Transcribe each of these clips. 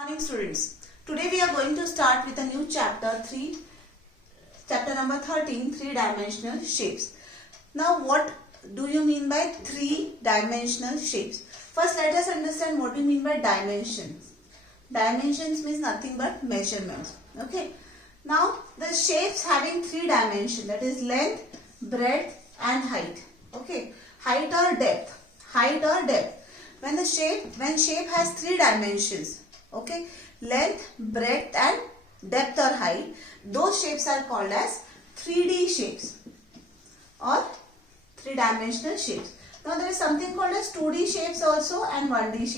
Morning students. Today we are going to start with a new chapter chapter number 13, three-dimensional shapes. Now what do you mean by three-dimensional shapes? First let us understand what you mean by dimensions. Dimensions means nothing but measurements. Okay. Now the shapes having three dimensions, that is length, breadth and height. Okay. Height or depth. Height or depth. When shape has three dimensions, okay, length, breadth and depth or height, those shapes are called as 3D shapes or three-dimensional shapes. Now there is something called as 2D shapes also and 1D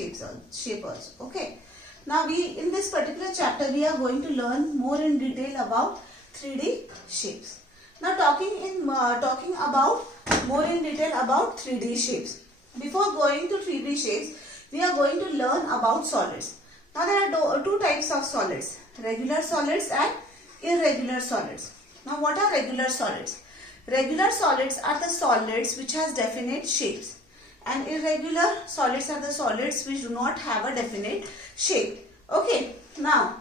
shape also. Okay. Now in this particular chapter we are going to learn more in detail about 3D shapes. Now talking about more in detail about 3D shapes. Before going to 3D shapes, we are going to learn about solids. Now there are two types of solids, regular solids and irregular solids. Now what are regular solids? Regular solids are the solids which has definite shapes, and irregular solids are the solids which do not have a definite shape. Okay, now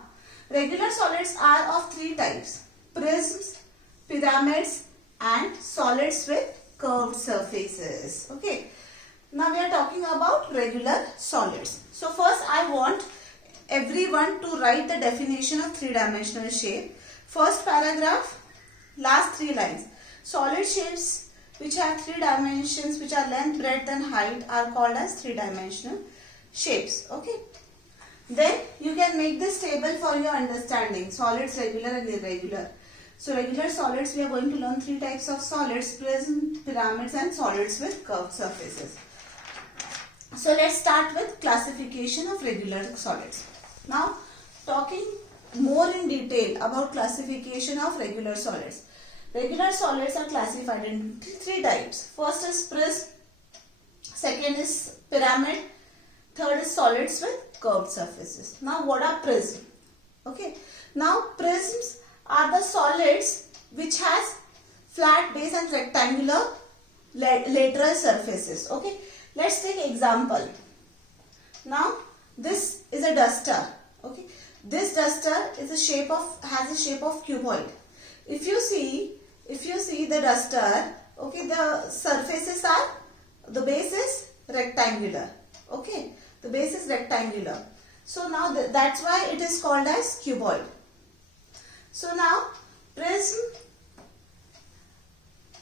regular solids are of three types: prisms, pyramids and solids with curved surfaces. Okay, now we are talking about regular solids. So first I want everyone to write the definition of three-dimensional shape. First paragraph, last three lines. Solid shapes which have three dimensions, which are length, breadth and height, are called as three-dimensional shapes. Okay. Then you can make this table for your understanding. Solids, regular and irregular. So regular solids, we are going to learn three types of solids: prism, pyramids and solids with curved surfaces. So let's start with classification of regular solids. Now talking more in detail about classification of regular solids. Regular solids are classified in three types. First is prism, second is pyramid, third is solids with curved surfaces. Now what are prisms? Okay. Now prisms are the solids which has flat base and rectangular lateral surfaces. Okay. Let's take example. Now this is a duster. Okay. This duster has a shape of cuboid. If you see the duster, okay, the base is rectangular. Okay, the base is rectangular. So now that's why it is called as cuboid. So now prism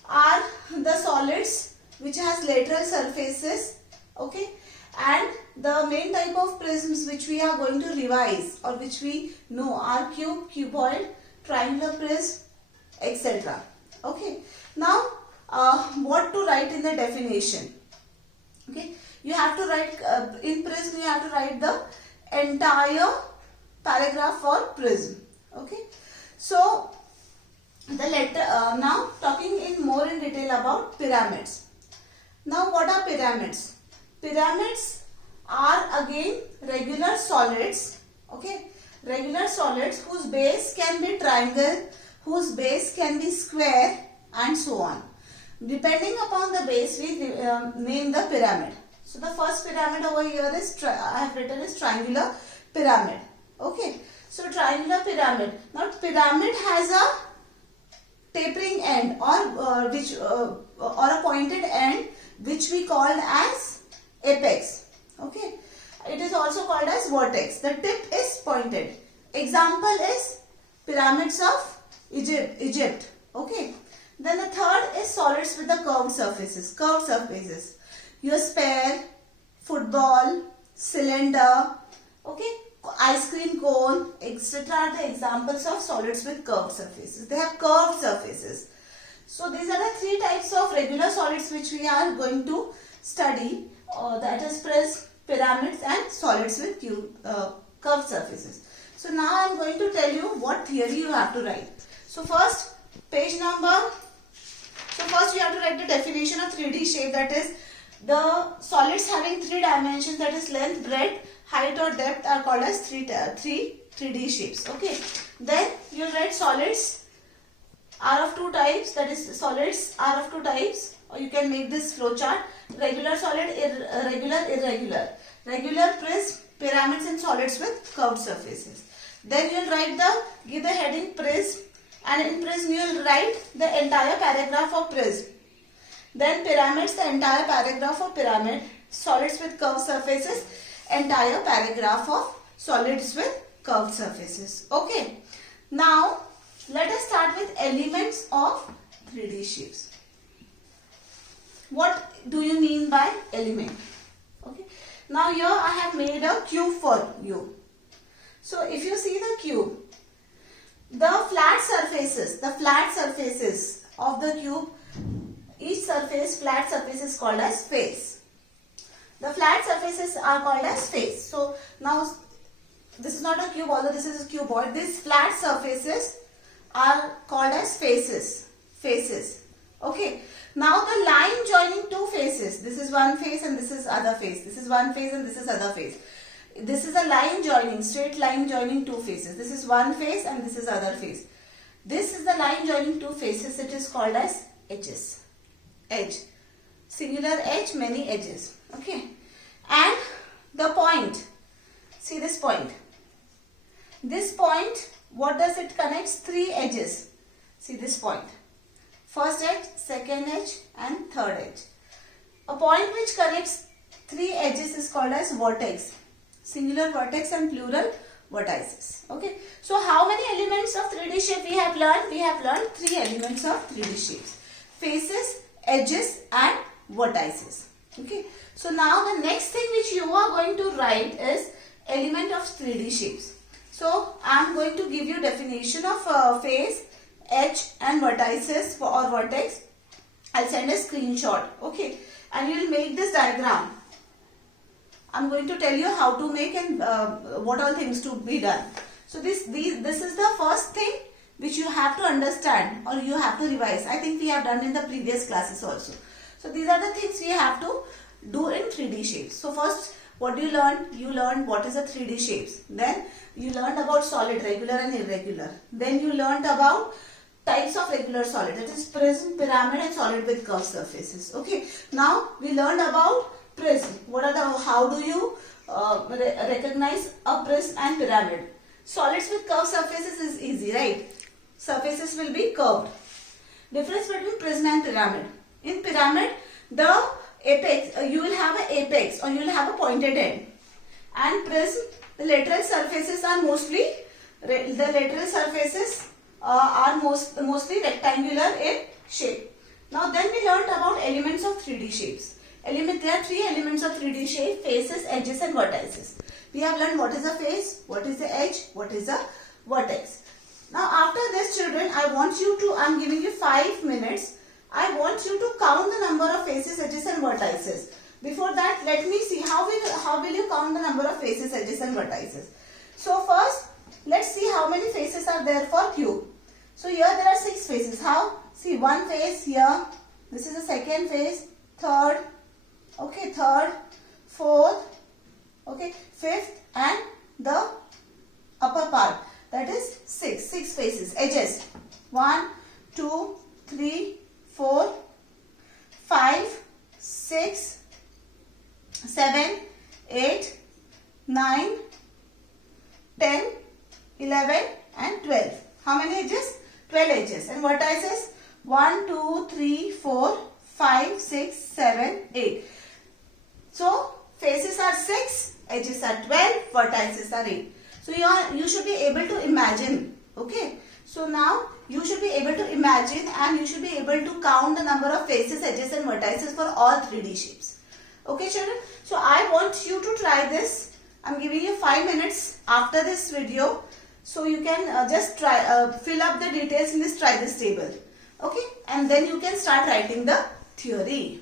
are the solids which has lateral surfaces. Okay, and the main type of prisms which we are going to revise or which we know are cube, cuboid, triangular prism, etc. Okay. Now what to write in the definition? Okay, you have to write in prism. You have to write the entire paragraph for prism. Okay. So now talking in more in detail about pyramids. Now what are pyramids? Pyramids are again regular solids. Okay, regular solids whose base can be triangle, whose base can be square and so on. Depending upon the base we name the pyramid. So the first pyramid over here is I have written is triangular pyramid. Okay, so triangular pyramid. Now pyramid has a tapering end or a pointed end which we called as apex. Okay, it is also called as vertex. The tip is pointed. Example is pyramids of Egypt. Okay. Then the third is solids with the curved surfaces. Curved surfaces. Your sphere, football, cylinder, okay, ice cream cone, etc. are the examples of solids with curved surfaces. They have curved surfaces. So these are the three types of regular solids which we are going to study. That is prism, pyramids and solids with curved surfaces. So now I am going to tell you what theory you have to write. So first you have to write the definition of 3D shape, that is the solids having three dimensions, that is length, breadth, height or depth, are called as 3D shapes. Okay. Then you will write solids are of two types, that is solids are of two types, or you can make this flow chart: regular solid, irregular. Regular prism, pyramids and solids with curved surfaces. Then you will give the heading prism, and in prism you will write the entire paragraph of prism. Then pyramids, the entire paragraph of pyramid. Solids with curved surfaces, entire paragraph of solids with curved surfaces. Okay. Now let us start with elements of 3D shapes. What do you mean by element? Okay. Now here I have made a cube for you. So if you see the cube, the flat surfaces of the cube, each flat surface is called as face. The flat surfaces are called as face. So now this is not a cube, although this is a cuboid. These flat surfaces are called as faces. Okay. Now the line joining two faces. This is one face and this is other face. This is one face and this is other face. This is a line joining, straight line joining two faces. This is one face and this is other face. This is the line joining two faces. It is called as edges. Edge. Singular edge, many edges. Okay. And the point. See this point. This point, what does it connect? Three edges. See this point. First edge, second edge and third edge. A point which connects three edges is called as vertex. Singular vertex and plural vertices. Okay. So how many elements of 3D shape we have learned? We have learned 3 elements of 3D shapes. Faces, edges and vertices. Okay. So now the next thing which you are going to write is element of 3D shapes. So I am going to give you definition of face, edge and vertices or vertex. I'll send a screenshot. Okay. And you will make this diagram. I'm going to tell you how to make and what all things to be done. So this is the first thing which you have to understand or you have to revise. I think we have done in the previous classes also. So these are the things we have to do in 3D shapes. So first, what do you learn? You learned what is a 3D shapes. Then you learned about solid, regular and irregular. Then you learned about types of regular solid, that is prism, pyramid and solid with curved surfaces. Okay. Now we learned about prism. How do you recognize a prism and pyramid? Solids with curved surfaces is easy, right? Surfaces will be curved. Difference between prism and pyramid. In pyramid, the apex, you will have an apex or you will have a pointed end. And prism, the lateral surfaces are mostly mostly rectangular in shape. Now then we learned about elements of 3D shapes. There are 3 elements of 3D shape: faces, edges and vertices. We have learned what is a face, what is the edge, what is a vertex. Now after this, children, I'm giving you 5 minutes. I want you to count the number of faces, edges and vertices. Before that, let me see how will you count the number of faces, edges and vertices. So first, let's see how many faces are there for cube. So here there are 6 faces. How? See, one face here. This is the second face, third, okay, third, fourth, okay, fifth and the upper part, that is 6 faces. Edges, 1, 2, 3, 4, 5, 6, 7, 8, 9, 10, 11 and 12. How many edges? 12 edges. And vertices? 1, 2, 3, 4, 5, 6, 7, 8. So faces are 6, edges are 12, vertices are 8. So you should be able to imagine. Okay. So now you should be able to imagine and you should be able to count the number of faces, edges and vertices for all 3D shapes. Okay, children. So I want you to try this. I'm giving you 5 minutes after this video. So you can just try, fill up the details in this try this table. Okay. And then you can start writing the theory.